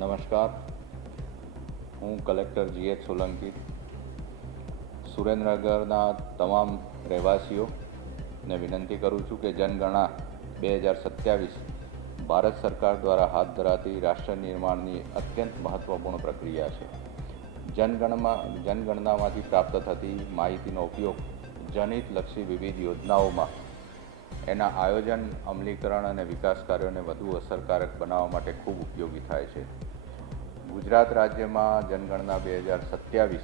નમસ્કાર, હું collector GH Solanki સુરેન્દ્રનગરના તમામ રહેવાસીઓને વિનંતી કરું છું કે જનગણના 2027 ભારત સરકાર દ્વારા હાથ ધરાતી રાષ્ટ્ર નિર્માણની અત્યંત મહત્વપૂર્ણ પ્રક્રિયા છે. જનગણનામાંથી પ્રાપ્ત થતી માહિતીનો ઉપયોગ જનહિતલક્ષી વિવિધ યોજનાઓમાં એના આયોજન, અમલીકરણ અને વિકાસ કાર્યોને વધુ અસરકારક બનાવવા માટે ખૂબ ઉપયોગી થાય છે. ગુજરાત રાજ્યમાં જનગણના 2027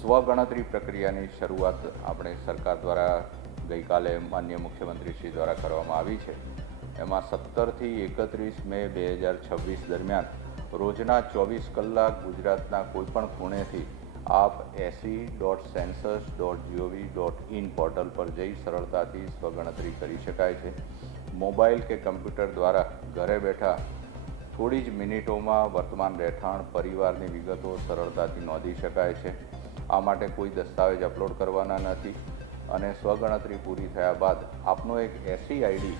સ્વગણતરી પ્રક્રિયાની શરૂઆત આપણે સરકાર દ્વારા ગઈકાલે માનનીય મુખ્યમંત્રી શ્રી દ્વારા કરવામાં આવી છે. એમાં 17 થી 31 મે 2026 દરમિયાન રોજના 24 કલાક ગુજરાતના કોઈપણ ખૂણેથી આપ se.census.gov.in પોર્ટલ પર જઈ સરળતાથી સ્વગણતરી કરી શકાય છે. મોબાઈલ કે કમ્પ્યુટર દ્વારા ઘરે બેઠા થોડી જ મિનિટોમાં વર્તમાન રહેઠાણ, પરિવારની વિગતો સરળતાથી નોંધી શકાય છે. આ માટે કોઈ દસ્તાવેજ અપલોડ કરવાના નથી અને સ્વગણતરી પૂરી થયા બાદ આપનો એક SEID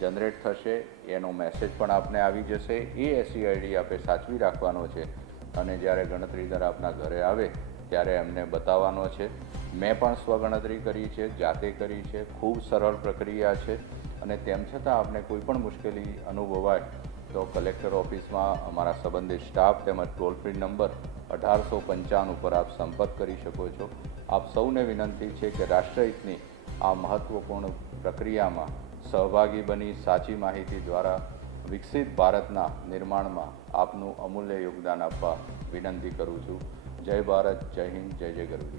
જનરેટ થશે. એનો મેસેજ પણ આપને આવી જશે. એ SEID આપે સાચવી રાખવાનો છે અને જ્યારે ગણતરી દર આપના ઘરે આવે ત્યારે એમને બતાવવાનો છે. મેં પણ સ્વગણતરી કરી છે, જાતે કરી છે. ખૂબ સરળ પ્રક્રિયા છે અને તેમ છતાં આપને કોઈ પણ મુશ્કેલી અનુભવાય તો કલેક્ટર ઓફિસમાં અમારા સંબંધિત સ્ટાફ તેમજ ટોલ ફ્રી નંબર 1895 પર આપ સંપર્ક કરી શકો છો. આપ સૌને વિનંતી છે કે રાષ્ટ્રહિતની આ મહત્વપૂર્ણ પ્રક્રિયામાં સહભાગી બની સાચી માહિતી દ્વારા વિકસિત ભારતના નિર્માણમાં આપનું અમૂલ્ય યોગદાન આપવા વિનંતી કરું છું. જય ભારત, જય હિન્દ, જય જય ગરવી.